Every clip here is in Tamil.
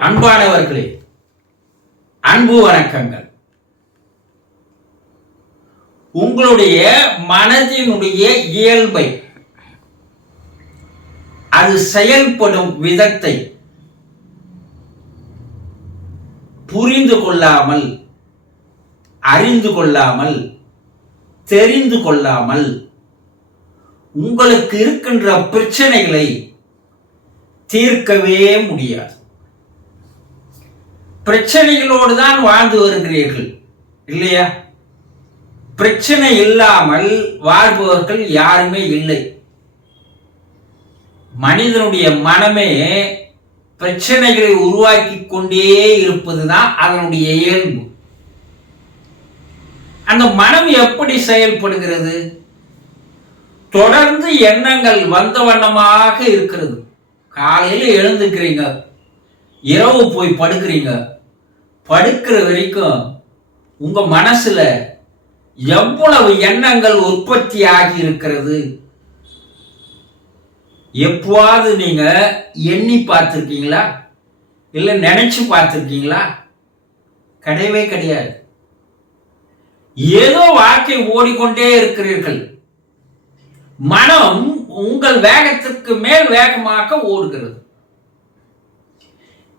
அன்பானவர்களே, அன்பு வணக்கங்கள். உங்களுடைய மனதினுடைய இயல்பை, அது செயல்படும் விதத்தை புரிந்து கொள்ளாமல், அறிந்து கொள்ளாமல், தெரிந்து கொள்ளாமல் உங்களுக்கு இருக்கின்ற பிரச்சனைகளை தீர்க்கவே முடியாது. பிரச்சனைகளோடு தான் வாழ்ந்து வருகிறீர்கள் இல்லையா? பிரச்சனை இல்லாமல் வாழ்பவர்கள் யாருமே இல்லை. மனிதனுடைய மனமே பிரச்சனைகளை உருவாக்கி கொண்டே இருப்பதுதான் அதனுடைய இயல்பு. அந்த மனம் எப்படி செயல்படுகிறது? தொடர்ந்து எண்ணங்கள் வந்த வண்ணமாக இருக்கிறது. காலையில் எழுந்துக்கிறீங்க, இரவு போய் படுக்கிறீங்க. படுக்கிற வரைக்கும் உங்க மனசுல எவ்வளவு எண்ணங்கள் உற்பத்தி ஆகி இருக்கிறது? எப்போது நீங்க எண்ணி பார்த்திருக்கீங்களா? இல்ல நினைச்சு பார்த்திருக்கீங்களா? கிடையவே கிடையாது. ஏதோ வாழ்க்கை ஓடிக்கொண்டே இருக்கிறீர்கள். மனம் உங்கள் வேகத்திற்கு மேல் வேகமாக ஓடுகிறது.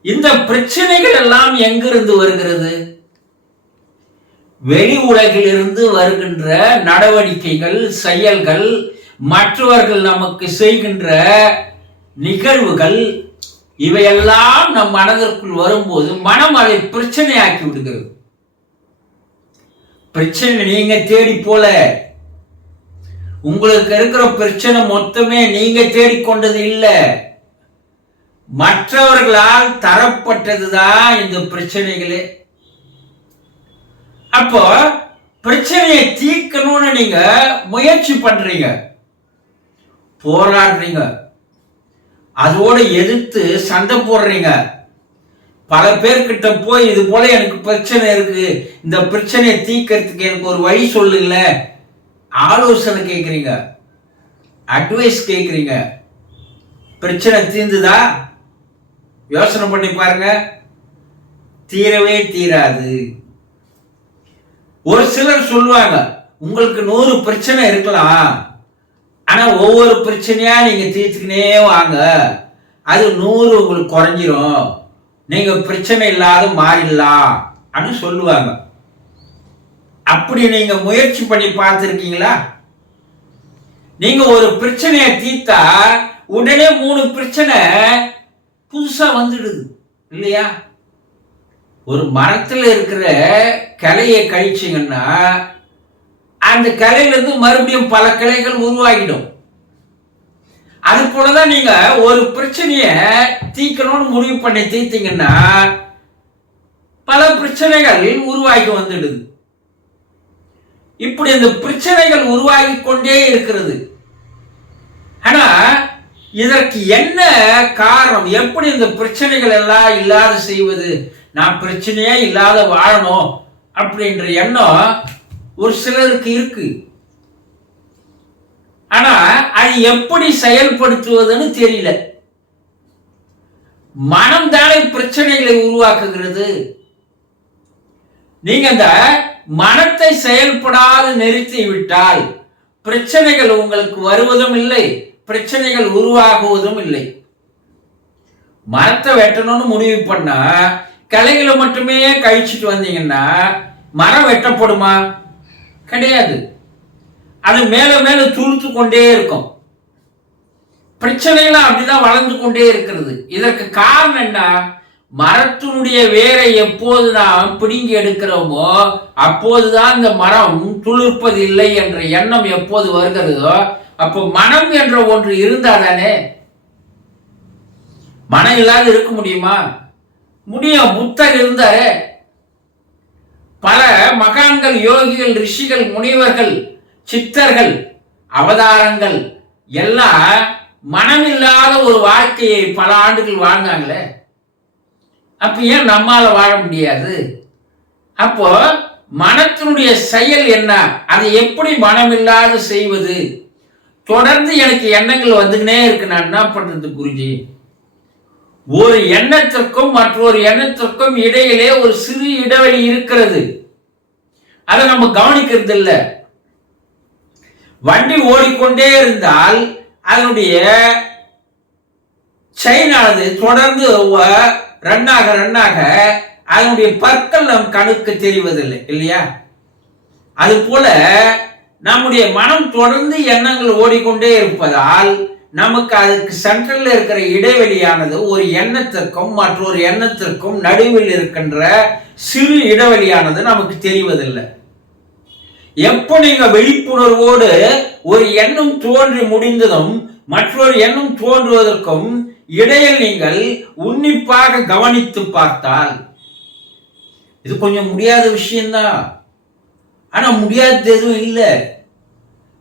இந்த பிரச்சனைகள் எல்லாம் எங்கிருந்து வருகிறது? வெளி உலகிலிருந்து வருகின்ற நடவடிக்கைகள், செயல்கள், மற்றவர்கள் நமக்கு செய்கின்ற நிகழ்வுகள், இவையெல்லாம் நம் மனதிற்குள் வரும்போது மனம் அதை பிரச்சனையாக்கி விடுகிறது. பிரச்சனை நீங்க தேடி போல, உங்களுக்கு இருக்கிற பிரச்சனை மொத்தமே நீங்க தேடிக்கொண்டது இல்லை, மற்றவர்களால் தரப்பட்டதுதான் இந்த பிரச்சனைகளே. அப்போ பிரச்சனையை தீர்க்கணும்னு நீங்க முயற்சி பண்றீங்க, போராடுறீங்க, அதோடு எதிர்த்து சண்டை போடுறீங்க. பல பேர்கிட்ட போய் இது போல எனக்கு பிரச்சனை இருக்கு, இந்த பிரச்சனையை தீர்க்கறதுக்கு எனக்கு ஒரு வழி சொல்லுங்கள, ஆலோசனை கேட்குறீங்க, அட்வைஸ் கேட்குறீங்க. பிரச்சனை தீர்ந்துதா? யோசனை பண்ணி பாருங்க, தீரவே தீராது. ஒரு சிலர் சொல்லுவாங்க, உங்களுக்கு 100 பிரச்சனை இருக்கலாம், ஆனா ஒவ்வொரு பிரச்சனையா நீங்க தீர்த்துக்கினே வாங்க, அது 100 உங்களுக்கு குறைஞ்சிரும், நீங்க பிரச்சனை இல்லாத மாறிடலாம் அப்படின்னு சொல்லுவாங்க. அப்படி நீங்க முயற்சி பண்ணி பார்த்திருக்கீங்களா? நீங்க ஒரு பிரச்சனையை தீர்த்தா உடனே 3 பிரச்சனை புதுசா வந்துடுது இல்லையா? ஒரு மரத்துல இருக்கிற கிளையை கழிச்சிங்கன்னா அந்த கிளையில இருந்து மறுபடியும் பல கிளைகள் உருவாகிடும். அது போலதான் நீங்க ஒரு பிரச்சனைய தீர்க்கணும்னு முடிவு பண்ணி தீர்த்தீங்கன்னா பல பிரச்சனைகள் உருவாகி வந்துடுது. இப்படி இந்த பிரச்சனைகள் உருவாகி கொண்டே இருக்கிறது. ஆனா இதற்கு என்ன காரணம்? எப்படி இந்த பிரச்சனைகள் எல்லாம் இல்லாத செய்வது? நான் பிரச்சனையே இல்லாத வாழணும் அப்படின்ற எண்ணம் ஒரு சிலருக்கு இருக்கு. ஆனா அது எப்படி செயல்படுத்துவதுன்னு தெரியல. மனம் தானே பிரச்சனைகளை உருவாக்குகிறது. நீங்க அந்த மனத்தை செயல்படாது நிறுத்தி விட்டால் பிரச்சனைகள் உங்களுக்கு வருவதும் இல்லை, பிரச்சனைகள் உருவாகுவதும் இல்லை. மரத்தை வெட்டணும்னு முடிவு பண்ணா கிளைகளை மட்டுமே கழிச்சிட்டு வந்தீங்கன்னா மரம் வெட்டப்படுமா? கிடையாது. அது மேல மேல துளுத்து கொண்டே இருக்கும். பிரச்சனைகள் அப்படிதான் வளர்ந்து கொண்டே இருக்கிறது. இதற்கு காரணம் என்ன? மரத்தினுடைய வேரை எப்போது நாம் பிடுங்கி எடுக்கிறோமோ அப்போதுதான் இந்த மரம் துளிர்ப்பதில்லை என்ற எண்ணம் எப்போது வருகிறதோ அப்போ மனம் என்ற ஒன்று இருந்தாதானே. மனம் இல்லாத இருக்க முடியுமா? முடியும். புத்தர் இருந்தாரு. பல மகான்கள், யோகிகள், ரிஷிகள், முனிவர்கள், சித்தர்கள், அவதாரங்கள் எல்லாம் மனமில்லாத ஒரு வாழ்க்கையை பல ஆண்டுகள் வாழ்ந்தாங்களே. அப்ப ஏன் நம்மால வாழ முடியாது? அப்போ மனத்தினுடைய செயல் என்ன? அதை எப்படி மனமில்லாத செய்வது? தொடர்ந்து எனக்கு எண்ணங்கள் வந்துக்கினே இருக்கு, நான் என்ன பண்றது குருஜி? ஒரு எண்ணத்திற்கும் மற்றொரு எண்ணத்திற்கும் இடையிலே ஒரு சிறு இடைவெளி இருக்கிறது. அதை நம்ம கவனிக்கிறது இல்லை. வண்டி ஓடிக்கொண்டே இருந்தால் அதனுடைய செயினானது தொடர்ந்து ரன்னாக அதனுடைய பற்கள் நம் கணுக்கு தெரிவதில்லை இல்லையா? அது போல நம்முடைய மனம் தொடர்ந்து எண்ணங்கள் ஓடிக்கொண்டே இருப்பதால் நமக்கு அதுக்கு சென்ட்ரல் இருக்கிற இடைவெளியானது ஒரு எண்ணத்திற்கும் மற்றொரு எண்ணத்திற்கும் நடுவில் இருக்கின்ற சிறு இடைவெளியானது நமக்கு தெரிவதில்லை. எப்போ நீங்க விழிப்புணர்வோடு ஒரு எண்ணம் தோன்றி முடிந்ததும் மற்றொரு எண்ணம் தோன்றுவதற்கும் இடையில் நீங்கள் உன்னிப்பாக கவனித்து பார்த்தால், இது கொஞ்சம் முடியாத விஷயம்தான், ஆனா முடியாதது எதுவும் இல்லை.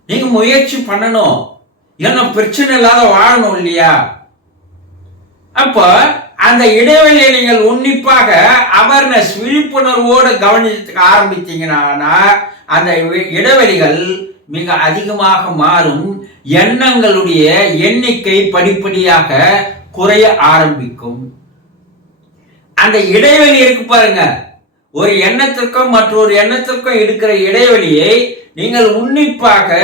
நீங்க முயற்சி பண்ணணும், ஏன்னா பிரச்சனை இல்லாத வாழணும் இல்லையா? அப்ப அந்த இடைவெளியை நீங்கள் உன்னிப்பாக அவேர்னஸ் விழிப்புணர்வோடு கவனிக்க ஆரம்பித்தீங்கன்னா அந்த இடைவெளிகள் மிக அதிகமாக மாறும். எண்ணங்களுடைய எண்ணிக்கை படிப்படியாக குறைய ஆரம்பிக்கும். அந்த இடைவெளி இருக்கு பாருங்க, ஒரு எண்ணத்திற்கும் மற்றொரு எண்ணத்திற்கும் இருக்கிற இடைவெளியை நீங்கள் உன்னிப்பாக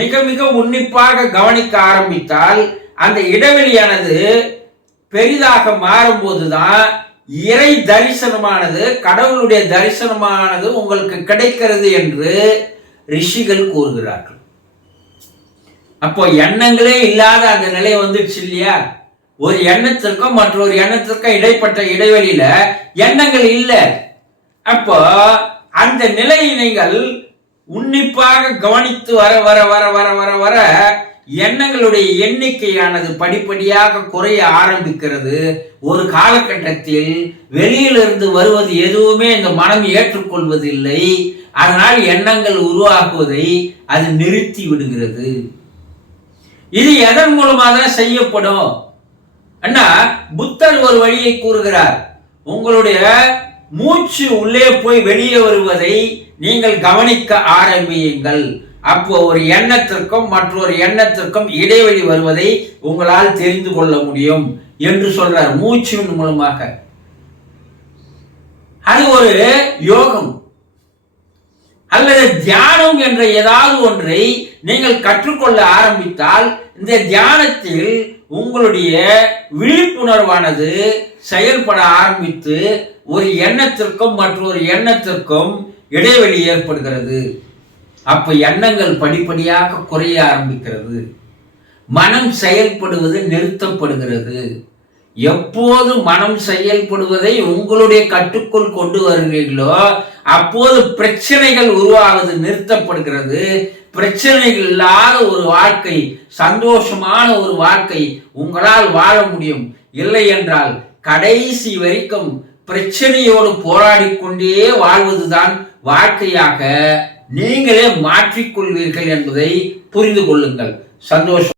மிக மிக உன்னிப்பாக கவனிக்க ஆரம்பித்தால் அந்த இடைவெளியானது பெரிதாக மாறும்போதுதான் இறை தரிசனமானது, கடவுளுடைய தரிசனமானது உங்களுக்கு கிடைக்கிறது என்று ரிஷிகள் கூறுகிறார்கள். அப்போ எண்ணங்களே இல்லாத அந்த நிலை வந்துடுச்சு இல்லையா? ஒரு எண்ணத்திற்கும் மற்றொரு எண்ணத்திற்கும் இடைப்பட்ட இடைவெளியில எண்ணங்கள் இல்லை. அப்போ அந்த நிலையை நீங்கள் உன்னிப்பாக கவனித்து வர வர வர வர வர வர எண்ணங்களுடைய எண்ணிக்கையானது படிப்படியாக குறைய ஆரம்பிக்கிறது. ஒரு காலகட்டத்தில் வெளியிலிருந்து வருவது எதுவுமே இந்த மனம் ஏற்றுக்கொள்வதில்லை. அதனால் எண்ணங்கள் உருவாகுவதை அது நிறுத்தி விடுகிறது. இது எதன் மூலமாக தான் செய்யப்படும்? அண்ணா புத்தர் ஒரு வழியை கூறுகிறார். உங்களுடைய மூச்சு உள்ளே போய் வெளியே வருவதை நீங்கள் கவனிக்க ஆரம்பியுங்கள். அப்போ ஒரு எண்ணத்திற்கும் மற்றொரு எண்ணத்திற்கும் இடைவெளி வருவதை உங்களால் தெரிந்து கொள்ள முடியும் என்று சொல்றார். மூச்சின் மூலமாக அது ஒரு யோகம் அல்லது தியானம் என்ற ஏதாவது ஒன்றை நீங்கள் கற்றுக்கொள்ள ஆரம்பித்தால் இந்த தியானத்தில் உங்களுடைய விழிப்புணர்வானது செயல்பட ஆரம்பித்து ஒரு எண்ணத்திற்கும் மற்றொரு எண்ணத்திற்கும் இடைவெளி ஏற்படுகிறது. அப்ப எண்ணங்கள் படிப்படியாக குறைய ஆரம்பிக்கிறது. மனம் செயல்படுவது நிறுத்தப்படுகிறது. எப்போது மனம் செயல்படுவதை உங்களுடைய கட்டுக்குள் கொண்டு வருகிறீர்களோ அப்போது பிரச்சனைகள் உருவாவது நிறுத்தப்படுகிறது. பிரச்சனைகள் இல்லாத ஒரு வாழ்க்கை, சந்தோஷமான ஒரு வாழ்க்கை உங்களால் வாழ முடியும். இல்லை என்றால் கடைசி வரைக்கும் பிரச்சனையோடு போராடி கொண்டே வாழ்வதுதான் வாழ்க்கையாக நீங்களே மாற்றிக்கொள்வீர்கள் என்பதை புரிந்து கொள்ளுங்கள். சந்தோஷம்.